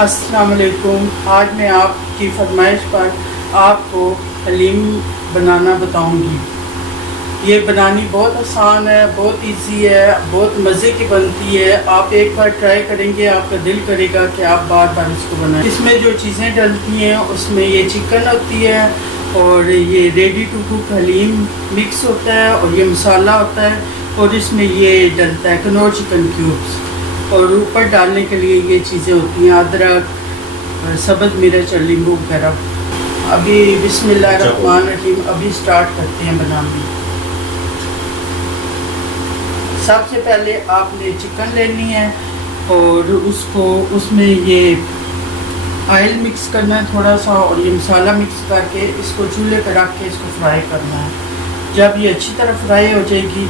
अस्सलाम वालेकुम। आज मैं आपकी फरमाइश पर आपको हलीम बनाना बताऊंगी। ये बनानी बहुत आसान है, बहुत इजी है, बहुत मज़े की बनती है। आप एक बार ट्राई करेंगे, आपका दिल करेगा कि आप बार बार इसको बनाएं। इसमें जो चीज़ें डलती हैं उसमें ये चिकन होती है और ये ready to cook haleem mix होता है और ये मसाला होता है और इसमें ये डलता है कनौर चिकन क्यूब्स और ऊपर डालने के लिए ये चीज़ें होती हैं अदरक, सब्ज़ मिर्च और नींबू वगैरह। अभी बिस्मिल्लाहिर्रहमानिर्रहीम अभी स्टार्ट करते हैं बनाना। सबसे पहले आपने चिकन लेनी है और उसमें ये ऑयल मिक्स करना है थोड़ा सा और ये मसाला मिक्स करके इसको चूल्हे पर रख के इसको फ्राई करना है। जब ये अच्छी तरह फ्राई हो जाएगी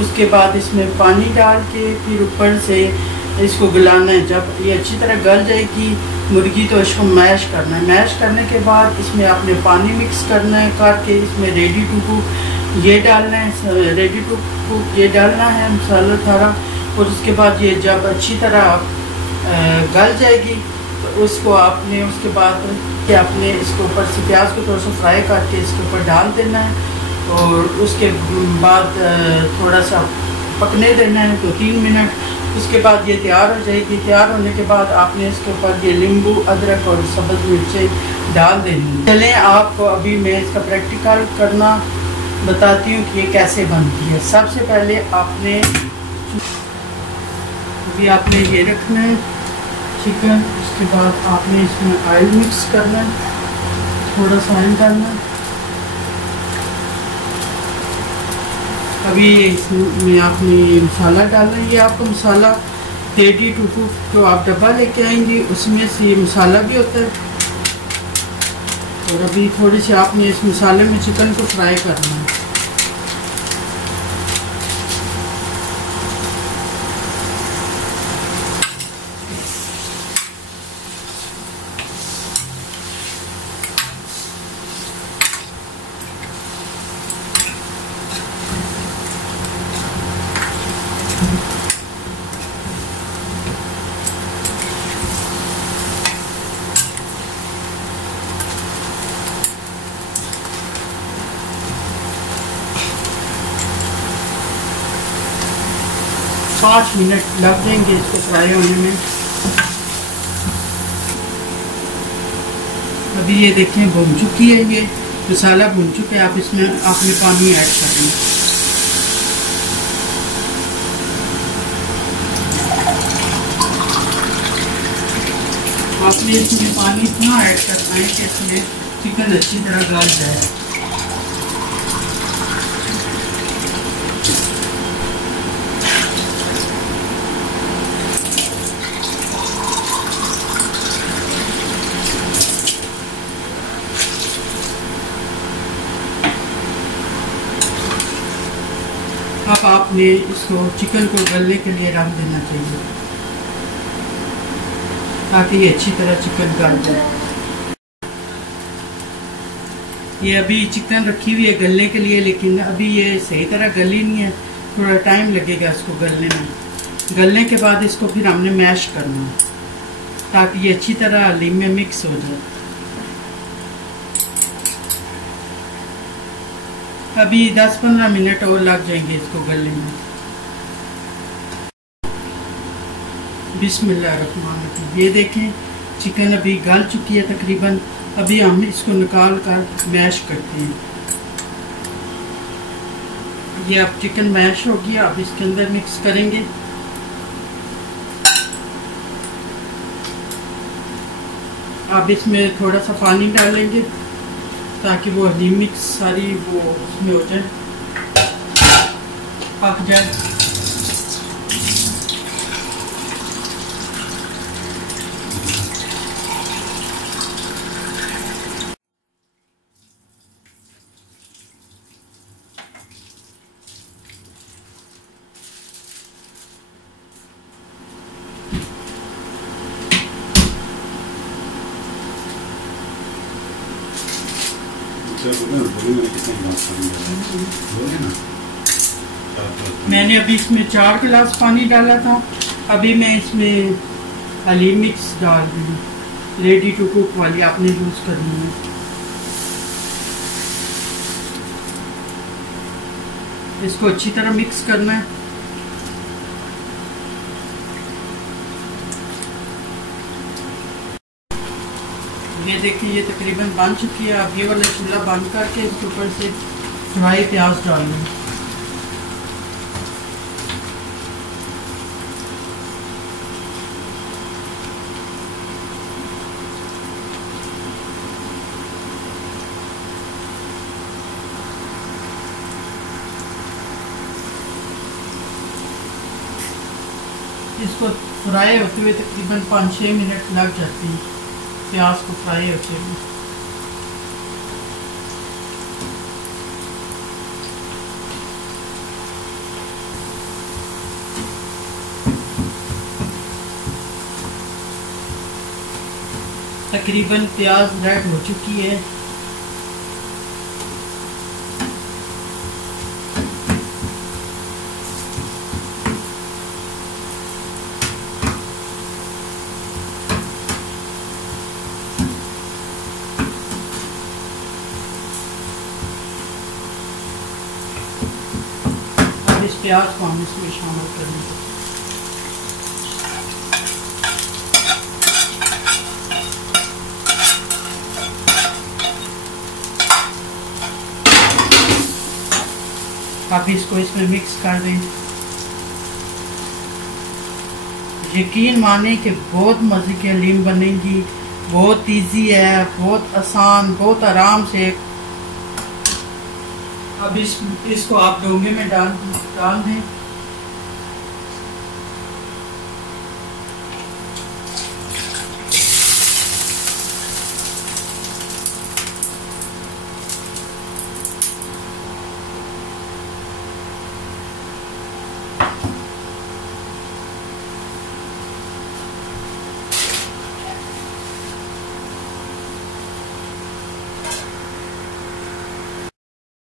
उसके बाद इसमें पानी डाल के फिर ऊपर से इसको गलाना है। जब ये अच्छी तरह गल जाएगी मुर्गी तो इसको मैश करना है। मैश करने के बाद इसमें आपने पानी मिक्स करना है करके इसमें रेडी टू कुक ये डालना है, रेडी टू कुक ये डालना है मसाला सारा। और उसके बाद ये जब अच्छी तरह गल जाएगी तो उसको आपने उसके बाद कि आपने इसके ऊपर से प्याज को थोड़ा सा फ्राई करके इसके ऊपर डाल देना है और उसके बाद थोड़ा सा पकने देना है 2-3 मिनट। उसके बाद ये तैयार हो जाएगी। तैयार होने के बाद आपने इसके ऊपर ये नींबू, अदरक और सब्ज़ मिर्चें डाल देनी। चलें आपको अभी मैं इसका प्रैक्टिकल करना बताती हूँ कि ये कैसे बनती है। सबसे पहले आपने ये रखना है चिकन। उसके बाद आपने इसमें ऑयल मिक्स करना है, थोड़ा सा ऑयल डालना है। अभी इसमें आपने मसाला डालना है। ये आपको मसाला रेडी टू कुक जो आप डब्बा लेके आएंगे उसमें से ये मसाला भी होता है। और अभी थोड़ी सी आपने इस मसाले में चिकन को फ्राई करना है। पाँच मिनट लग जाएंगे इसको फ्राई होने में। अभी ये देखें भून चुकी है, ये मसाला भून चुका है। आप इसमें आपने पानी ऐड करना है। आपने इसमें पानी इतना ऐड करना है कि इसमें चिकन अच्छी तरह गल जाए। अब आपने इसको चिकन को गलने के लिए रख देना चाहिए ताकि ये अच्छी तरह चिकन गल जाए। ये अभी चिकन रखी हुई है गलने के लिए, लेकिन अभी ये सही तरह गली नहीं है, थोड़ा टाइम लगेगा इसको गलने में। गलने के बाद इसको फिर हमने मैश करना है ताकि ये अच्छी तरह हलीम में मिक्स हो जाए। अभी 10-15 मिनट और लग जाएंगे इसको गलने में। बिस्मिल्लाहिर्रहमानिर्रहीम। ये देखें चिकन अभी गल चुकी है तकरीबन। अभी हम इसको निकाल कर मैश करते हैं। ये अब चिकन मैश हो गया। अब इसके अंदर मिक्स करेंगे। अब इसमें थोड़ा सा पानी डालेंगे ताकि वो हलीम मिक्स सारी वो उसमें हो जाए, पक जाए। मैंने अभी इसमें 4 गिलास पानी डाला था। अभी मैं इसमें हलीम मिक्स डाल दूँ। रेडी टू कुक वाली आपने यूज़ करनी है। इसको अच्छी तरह मिक्स करना है। ये देखिए ये तकरीबन बन चुकी है। अब ये वाला चूल्हा बंद करके इसके ऊपर से फ्राई प्याज डाल लें। इसको फ्राई होते हुए तकरीबन 5-6 मिनट लग जाती है प्याज को फ्राई होते हुए। तकरीबन प्याज रेड हो चुकी है। इस प्याज को हम इसमें शामिल करेंगे। आप इसको इसमें मिक्स कर दें। यकीन माने कि बहुत मज़े की हलीम बनेगी। बहुत इजी है, बहुत आसान, बहुत आराम से। अब इसको आप डोंगे में डाल दें।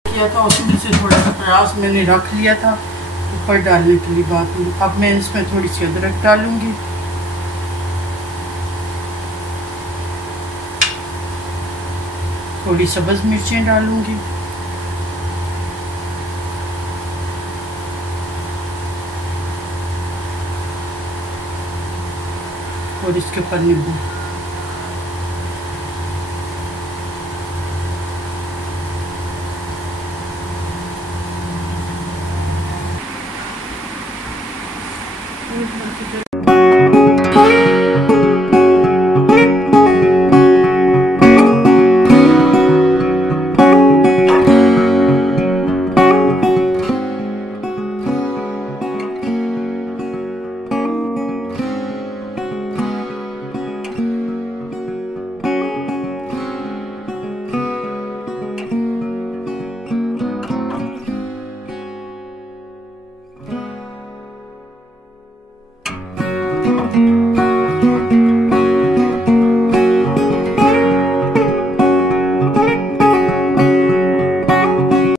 किया था उसमें से थोड़ा सा प्याज मैंने रख लिया था ऊपर डालने के लिए बाकी। अब मैं इसमें थोड़ी सी अदरक डालूंगी, थोड़ी सब्ज मिर्चें डालूंगी, और इसके ऊपर नींबू।